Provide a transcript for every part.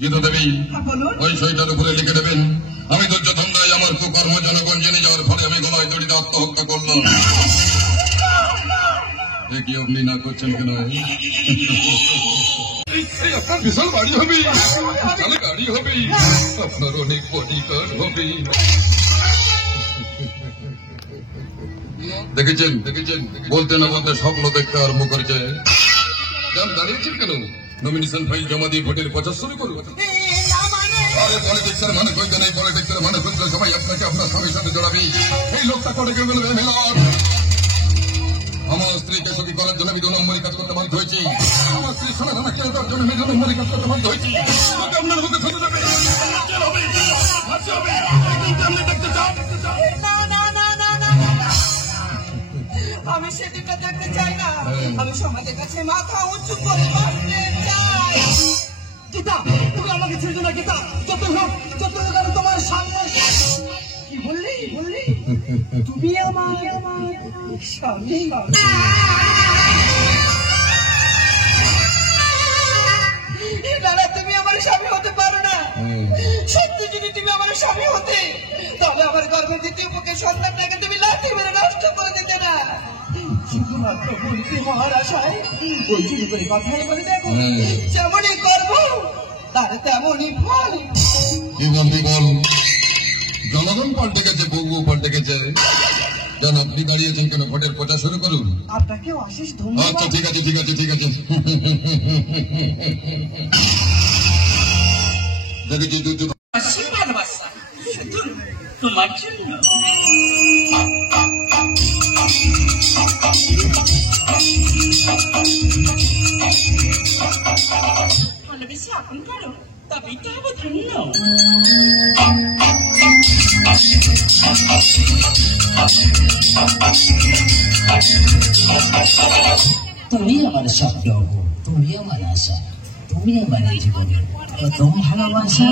গীতা দেবী ওই সইটার উপরে লিখে দেবেন, আমি দুর্যোধনরাই আমার কুকর্ম জনগণ জেনে যাওয়ার ফলে আমি গলায় দড়িতে আত্মহত্যা করলাম। কি আপনি না করছেন কেন? আপনার বিশাল বাড়ি হবে, বিশাল গাড়ি হবে, আপনার অনেক বডিগার্ড হবে। দেখেছেন দেখেছেন, বলতে না বলতে স্বপ্ন দেখতে আরম্ভ করেছে। দাঁড়িয়েছেন কেন? নমিনেশন ফাইল জমা দিয়ে ভোটের প্রচার শুরু করুন। পলিটিক্সের মানে বলতে নেই, পলিটিক্সের মানে বুঝলে সবাই আপনাকে আপনার স্বামীর সাথে জড়াবে। এই লোকটা করে কেউ বলবে আমার স্ত্রীকে সঙ্গী করার জন্য আমি 2 নম্বরই কাজ করতে বাধ্য হয়েছি। আমার স্ত্রী সমাধান কেউ তার জন্য আমি 2 নম্বরই কাজ করতে বাধ্য হয়েছি। আপনার মধ্যে শুনে যাবে আমি সেদিনটা দেখতে চাই না। আমি সমাজের কাছে মাথা উঁচু করে বাঁচতে চাই। গীতা, তুমি আমাকে ছেড়ে না গীতা। যত হোক আমি তোমার সামনে। কি বললি? তুমি আমার স্বামী। দাদা, তুমি আমার স্বামী হতে পারো না। সত্যি যদি তুমি আমার স্বামী হতে, তবে আমার গর্ভের দ্বিতীয় পক্ষের সন্তানটাকে তুমি লাথি মেরে নষ্ট করে দিতে না। শুধুমাত্র বলতে হওয়ার আশায় ওই চুরি করে কথাই বলে দেখো, যেমনই গর্ব তার তেমনই ফল। বল, জনগণ পাল্টে গেছে, বউ পাল্টে গেছে। জান আপনি দাঁড়িয়েছেন কেন? ভোটের প্রচার শুরু করুন। আপনাকে অশেষ ধন্যবাদ। আচ্ছা ঠিক আছে ঠিক আছে ঠিক আছে। দেখেছি ভালোবাসা শুধু তোমার জন্য। ভালোবেসে আপন করো, তবেই তো হবো ধন্য। তুমি আমার স্বপ্ন, তুমি আমার আশা, তুমি আমার জীবনের প্রথম ভালোবাসা।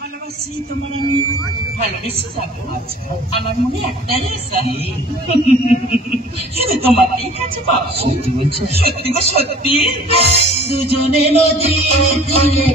ভালোবাসি তোমার আমি, ভালোবেসে যাবো। আমার মনে একটাই আশা, শুধু তোমাকেই কাছে পাবো। সত্যি বলছো? সত্যি গো সত্যি। দুজনে নদী দিলে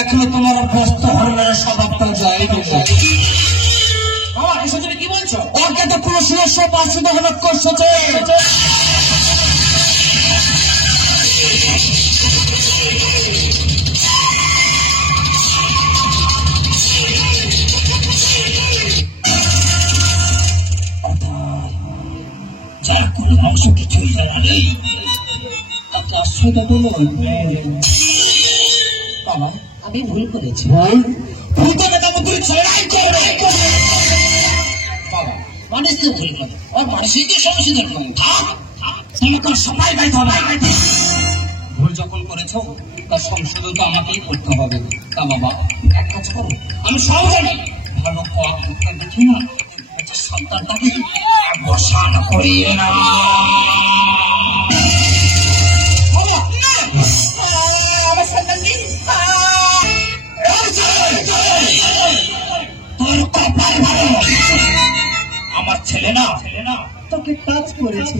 এখনো তোমার অভ্যস্ত হরণের স্বভাবটা যায়নি। এসব তুমি কি বলছো? ওকে তো পুরো সুরস্ব পাশে মেহনত করছো। যারা কোনো অংশ কিছুই জানা নেই, সেটা তো নয়। বাবা আমি ভুল করেছি। ভুল করে বাবা তুই বাবা মানুষ তো ভুল করে আর মানুষই তো সংশোধন করে। তোমাকে সবাই গাইতে হবে। ভুল যখন করেছো তার সংশোধন তো আমাকেই করতে হবে। তা বাবা এক কাজ করো, আমি সব জানি, ভালো পথ দেখি না সন্তানটাকে বসান করিয়ে না। আমার সন্তানকে আমার ছেলে না তোকে কাজ করেছে।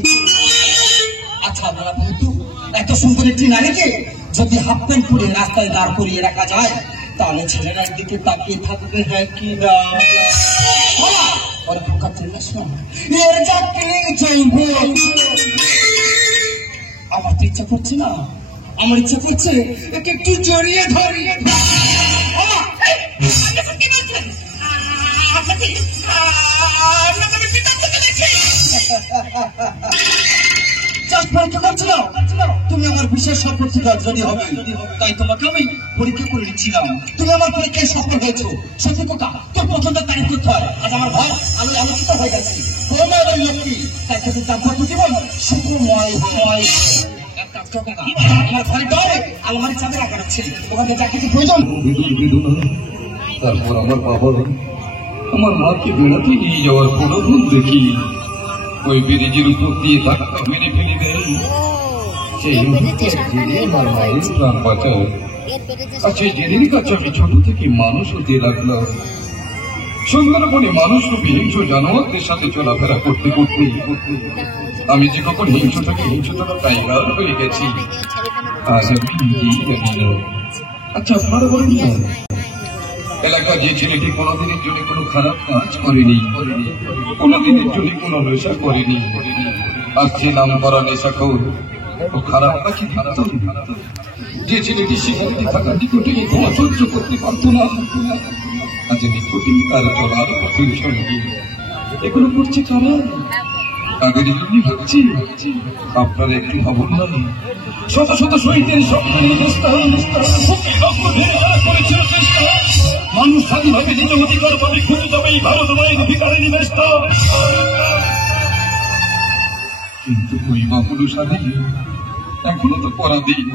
আচ্ছা দাদা বন্ধু, এত সুন্দর একটি নারীকে যদি হাফ প্যান্ট পরে রাস্তায় দাঁড় করিয়ে রাখা যায় তাহলে ছেলেরার দিকে তাকিয়ে থাকবে। হ্যাঁ কি না আমার তো ইচ্ছা করছে না, আমার ইচ্ছা করছে একে একটু জড়িয়ে ধরিয়ে। তুমি আমার বিশেষ সফলতা যদি হবে তাই তোমাকে আমি পরীক্ষা করে নিচ্ছিলাম। তুমি আমার পরীক্ষায় সফল হয়েছো। সত্যি কথা তোর পছন্দ তারিখ করতে হয়। আজ আমার ঘর আমি আলোচিত হয়ে গেছি। লক্ষ্মী তাই কিন্তু দাম্পত্য জীবন সুখময় হয়। আমার ঘরে ডরে আলমারি চাপে রাখা রাখছে, তোমাকে যা কিছু প্রয়োজন। তারপর আমার বাবা আমার মাকে বেড়াতে নিয়ে যাওয়ার কোনো ভুল দেখি ওই ব্রিজের উপর দিয়ে ধাক্কা মেরে ফেলে দেয়। সেই আমার মায়ের প্রাণ বাঁচায়। আর সেই জেনের কাছে আমি ছোট থেকে মানুষ হতে লাগলাম। সুন্দরবনে মানুষ হিংস্র জানোয়ারদের সাথে চলাফেরা করতে করতে আমি যে কখন হিংস্র থেকে হিংস্রতর টাইগার হয়ে গেছি আজ আমি নিজেই জানি না। আচ্ছা আপনারা বলেন না, এলাকার যে ছেলেটি কোনোদিনের জন্য কোনো খারাপ কাজ করেনি, কোনোদিনের জন্য কোনো নেশা করেনি, আর যে নাম করা নেশাখোর ও খারাপ কাজই ভাবত। যে ছেলেটি সেখানে থাকার নিকটে কোনো সহ্য করতে পারত না, আজ নিকটিন তার চলার পথের সঙ্গী। এগুলো করছে কারা? তাদের এমনি ভাবছি আপনারা একটু ভাবুন না। শত শত শহীদের স্বপ্নের মানুষ স্বাধীনভাবে নিজ অধিকার পাবে খুঁজে যাবে এই ভারত মায়ের অধিকারে নিবেষ্ট। কিন্তু ওই বাবুলু সাথে এখনো তো পরাধীন।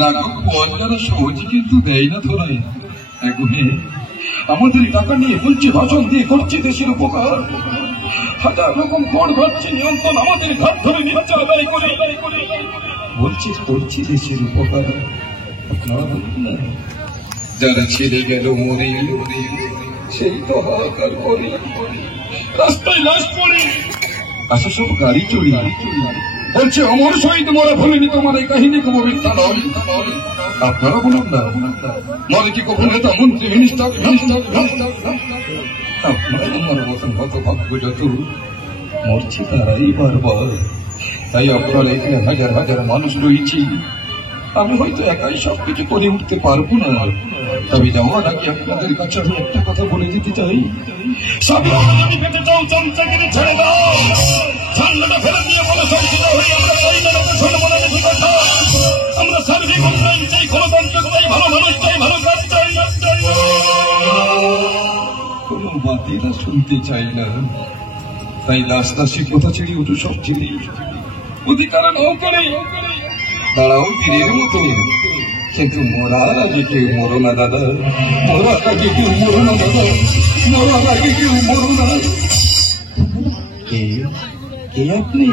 লাঘব পর যারা সহজে কিন্তু দেয় না ধরে। এগুলো আমাদের টাকা নিয়ে বলছে ভাষণ দিয়ে করছে দেশের উপকার। হাজার রকম কর ঘটছে নিয়ন্ত্রণ আমাদের ঘাট ধরে নিচ্ছে আদায় করে বলছে করছি দেশের উপকার। আপনারা বলুন না, যারা ছেড়ে গেল মরে সেই তো হাহাকার করে রাস্তায় লাশ পড়ে। আচ্ছা সব গাড়ি চড়ি বলছে অমর শহীদ মরা ভুলিনি তোমার এই কাহিনী কোনো মিথ্যা নয়। আপনারা বলুন না, মরে কি কখনো নেতা মন্ত্রী মিনিস্টার আপনারা আমার মতন কত ভাগ্য যত মরছে তারাই বারবার। তাই আপনারা এখানে হাজার হাজার মানুষ রয়েছি। আমি হয়তো একাই সবকিছু করে উঠতে পারবো না, তবে যাওয়ার আগে আপনাদের কাছে আমি একটা কথা বলে দিতে চাই। ছেড়ে দাও, ঠান্ডাটা ফেলে দিয়ে বলে আমরা সার্বিক উন্নয়ন চাই, গণতন্ত্র চাই, ভালো মানুষ চাই, ভালো কাজ চাই। কোনো বাতিরা শুনতে চাই না, তাই রাস্তা সে কথা ছেড়ে উঠে সব ছেড়ে অধিকার নাও করে দাঁড়াও তীরের মতো। কিন্তু মরার আগে কেউ মরো না দাদা, মরার আগে কেউ মরো না দাদা, মরার আগে কেউ মরো না। কে আপনি?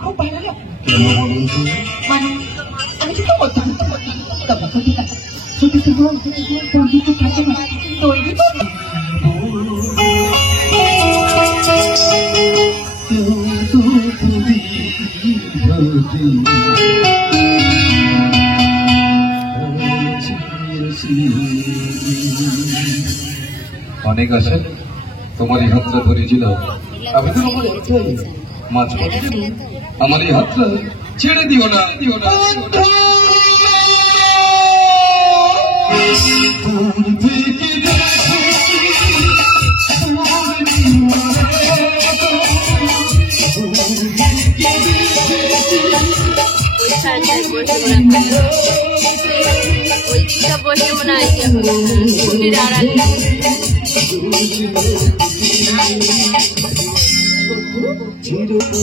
খুব ভালো লাগে মানে আমি তো বলতাম ঠিক আছে যদি বন্ধুত্ব থাকে না তৈরি অনেক আছে তোমার এই হাতটা ধরেছিল। আমি তো আমার মাঝে আমার এই হাতটা ছেড়ে দিও না বন্ধু ওইদিকটা বসে মনে হয় ইয়ে হবে স্কুটির আড়ালে চিরকবি